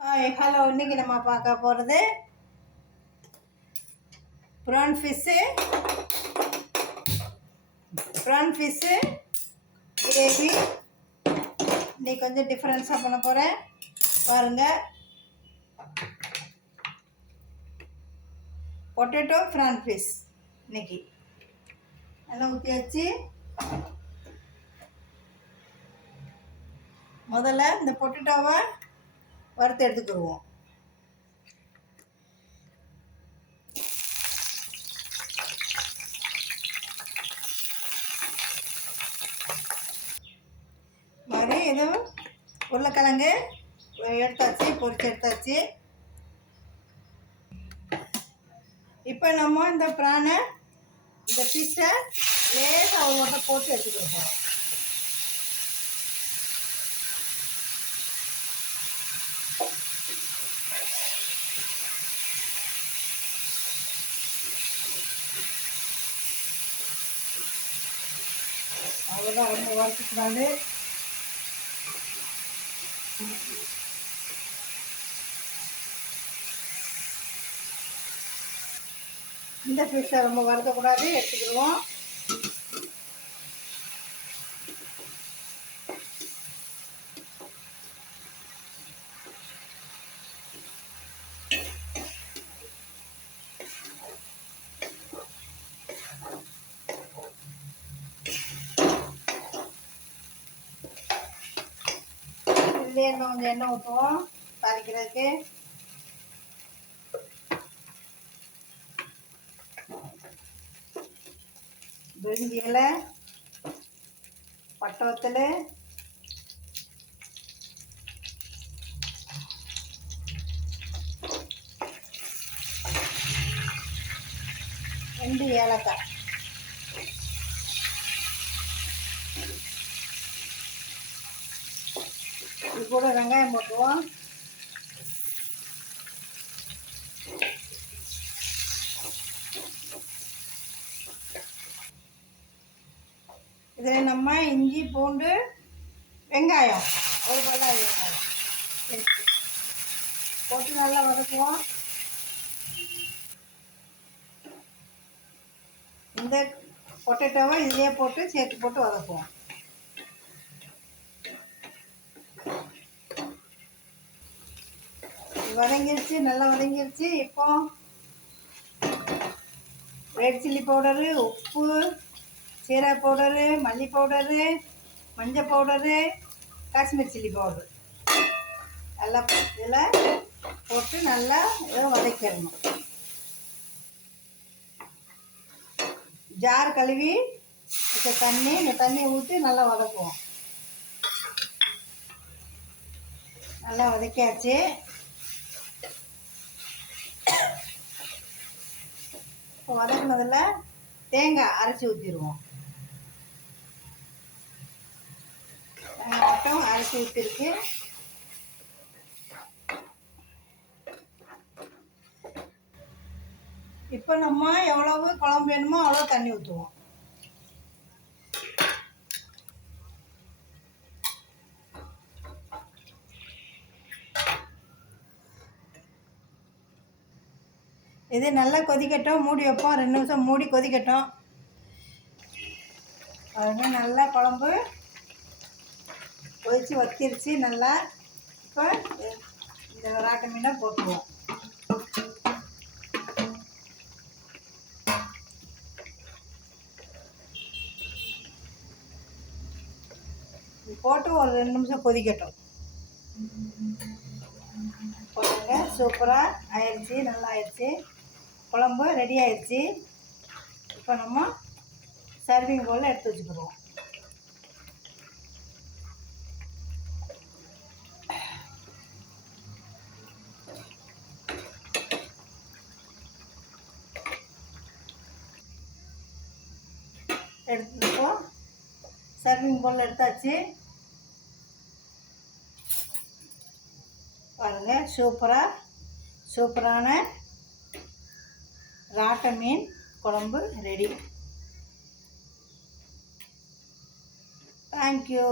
Hi hello இன்றைக்கி நம்ம பார்க்க போகிறது prawn fish prawn fish gravy இன்னைக்கு கொஞ்சம் டிஃப்ரென்ஸாக பண்ண போகிறேன் பாருங்கள் பொட்டேட்டோ ப்ரான் ஃபிஷ் இன்னைக்கு. எல்லாம் ஊற்றியாச்சு முதல்ல இந்த பொட்டேட்டோவை வறுத்து எடுத்துக்கிடுவோம். மாதிரி எதுவும் உருளைக்கிழங்கு எடுத்தாச்சு பொரிச்சு எடுத்தாச்சு. இப்போ நம்ம இந்த ப்ரானை இந்த ஃபிஷ்ஷை லேசாக ஒரு போட்டு எடுத்துக்கிடுவோம். அவ்வளோதான் ரொம்ப வறுத்துக்கூடாது இந்த ஃபிஷ்ஷை ரொம்ப வறுக்கக்கூடாது எடுத்துக்கிடுவோம். இதுலேயே இன்னும் கொஞ்சம் எண்ணெய் ஊற்றுவோம் தாளிக்கிறதுக்கு பிரிஞ்சி இலை பட்டை ரெண்டு ஏலக்காய். கூட வெங்காயம் போட்டுவோம். இதில் நம்ம இஞ்சி பூண்டு வெங்காயம். ஒரு பல்லாரி வெங்காயம். போட்டு நல்லா வதக்குவோம். இந்த பொட்டேட்டோவை இதுலேயே போட்டு சேர்த்து போட்டு வதக்குவோம். வதங்கிருச்சு நல்லா வதங்கிருச்சு. இப்போ ரெட் சில்லி பவுடரு உப்பு சீரக பவுடரு மல்லி பவுடரு மஞ்சள் பவுடரு காஷ்மீர் சில்லி பவுடரு எல்லாம் இதில் போட்டு நல்லா இதை வதக்கிடணும். ஜார் கழுவி வச்ச தண்ணி இந்த தண்ணியை ஊற்றி நல்லா வதக்குவோம். நல்லா வதக்கியாச்சு. இப்போ வதங்கினதில் தேங்காய் அரைச்சி ஊற்றிடுவோம் தேங்காய் மட்டும் அரைச்சி ஊற்றிருக்கு இப்போ நம்ம எவ்வளவு குழம்பு வேணுமோ அவ்வளோ தண்ணி ஊற்றுவோம் இது நல்லா கொதிக்கட்டும் மூடி வைப்போம். ரெண்டு நிமிஷம் மூடி கொதிக்கட்டும். பாருங்க நல்லா குழம்பு கொதித்து வத்திருச்சு. நல்லா இப்போ இந்த ராட்டை மீனை போட்டுருவோம். போட்டு ஒரு ரெண்டு நிமிஷம் கொதிக்கட்டும். பாருங்க சூப்பராக ஆயிடுச்சு நல்லா ஆயிடுச்சு. குழம்பு ரெடி ஆயிடுச்சு இப்போ நம்ம சர்விங் பவுலில் எடுத்து வச்சுக்கிடுவோம். எடுத்துப்போம் சர்விங் பவுல் எடுத்தாச்சு. பாருங்கள் சூப்பராக சூப்பரான ராட்டை மீன் குழம்பு ரெடி தேங்க்யூ